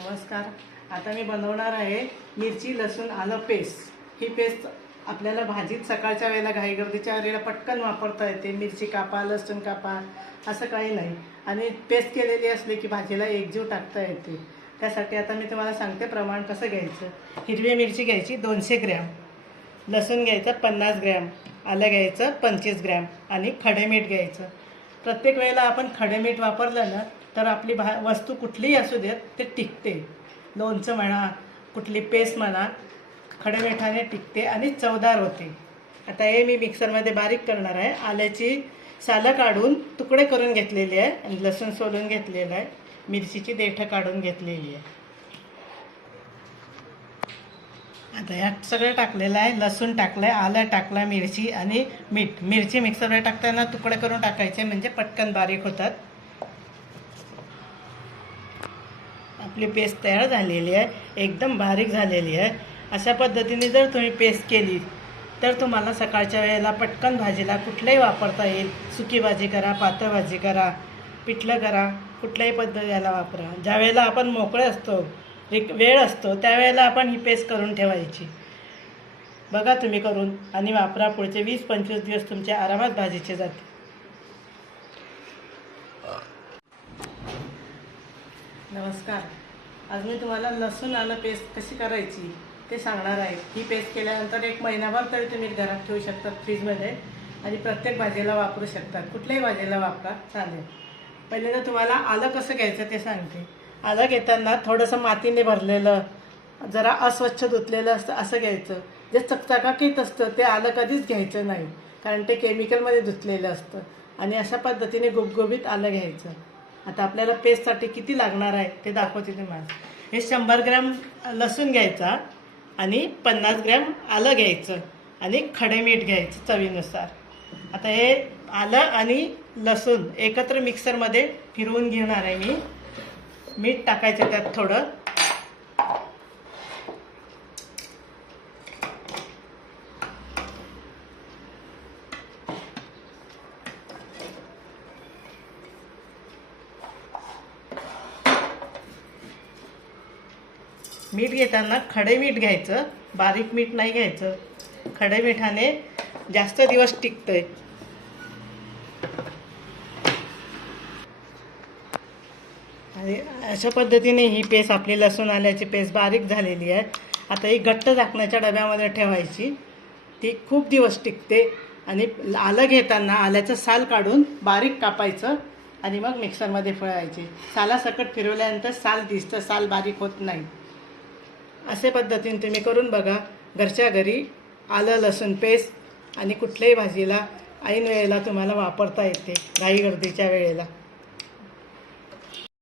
नमस्कार. आता मी बनवणार आहे मिरची लसूण आलं पेस्ट. ही पेस्ट आपल्याला भाजीत सकाळच्या वेळेला घाई गर्दीच्या वेळेला पटकन वापरता येते. मिरची कापा लसूण कापा असं काही नाही. आणि पेस्ट केलेली असली की भाजीला एकजीव टाकता येते. त्यासाठी आता मी तुम्हाला सांगते प्रमाण कसं घ्यायचं. हिरवी मिरची घ्यायची दोनशे ग्रॅम. लसूण घ्यायचं पन्नास ग्रॅम. आलं घ्यायचं पंचवीस ग्रॅम. आणि खडे मीठ घ्यायचं. प्रत्येक वेळेला आपण खडे मीठ वापरलं ना तर आपली भा वस्तू कुठलीही असू देत ते टिकते. लोणचं म्हणा कुठली पेस्ट म्हणा खडे मिठाने टिकते आणि चवदार होते. आता हे मी मिक्सरमध्ये बारीक करणार आहे. आल्याची सालं काढून तुकडे करून घेतलेली आहे आणि लसूण सोलून घेतलेलं आहे. मिरचीची देठं काढून घेतलेली आहे. आता यात सगळं टाकलेलं आहे लसूण टाकलं आहे आलं टाकलं मिरची आणि मीठ. मिरची मिक्सरवर टाकताना तुकडे करून टाकायचे म्हणजे पटकन बारीक होतात. आपली पेस्ट तयार झालेली आहे एकदम बारीक झालेली आहे. अशा पद्धतीने जर तुम्ही पेस्ट केली तर तुम्हाला सकाळच्या वेळेला पटकन भाजीला कुठल्याही वापरता येईल. सुकी भाजी करा पातळ भाजी करा पिठलं करा कुठल्याही पद्धतीला वापरा. ज्या वेळेला आपण मोकळे असतो एक वेळ असतो त्यावेळेला आपण ही पेस्ट करून ठेवायची. बघा तुम्ही करून आणि वापरा. पुढचे वीस पंचवीस दिवस तुमच्या आरामात भाजीचे जाते नमस्कार. आज मी तुम्हाला लसूण आलं पेस्ट कशी करायची ते सांगणार आहे. ही पेस्ट केल्यानंतर एक महिनाभर तरी तुम्ही घरात ठेवू शकतात फ्रीजमध्ये आणि प्रत्येक भाजीला वापरू शकतात कुठल्याही भाजीला वापरा चालेल. पहिले तर तुम्हाला आलं कसं घ्यायचं ते सांगते. आलं घेताना थोडंसं मातीने भरलेलं जरा अस्वच्छ धुतलेलं असतं असं घ्यायचं. जे चकचकाकीत असतं ते आलं कधीच घ्यायचं नाही. कारण ते केमिकलमध्ये धुतलेलं असतं. आणि अशा पद्धतीने गुबगुबीत आलं घ्यायचं. आता आपल्याला पेस्टसाठी किती लागणार आहे ते दाखवते तुम्हाला हे शंभर ग्रॅम लसूण घ्यायचा आणि पन्नास ग्रॅम आलं घ्यायचं आणि खडे मीठ घ्यायचं चवीनुसार. आता हे आलं आणि लसूण एकत्र मिक्सरमध्ये फिरवून घेणार आहे मी. मीठ टाकायचं त्यात थोडं. मीठ घेताना खडे मीठ घ्यायचं. बारीक मीठ नाही घ्यायचं. खडे मिठाने जास्त दिवस टिकतंय. आणि अशा पद्धतीने ही पेस्ट आपली लसूण आल्याची पेस्ट बारीक झालेली आहे. आता ही घट्ट झाकण्याच्या डब्यामध्ये ठेवायची. ती खूप दिवस टिकते आणि आलं घेताना आल्याचं साल काढून बारीक कापायचं आणि मग मिक्सरमध्ये फळायचे. सालासकट फिरवल्यानंतर साल दिसतं साल बारीक होत नाही. असे पद्धतीने तुम्ही करून बघा घरच्या घरी आलं लसूण पेस्ट आणि कुठल्याही भाजीला ऐन वेळेला तुम्हाला वापरता येते घाई गर्दीच्या वेळेला.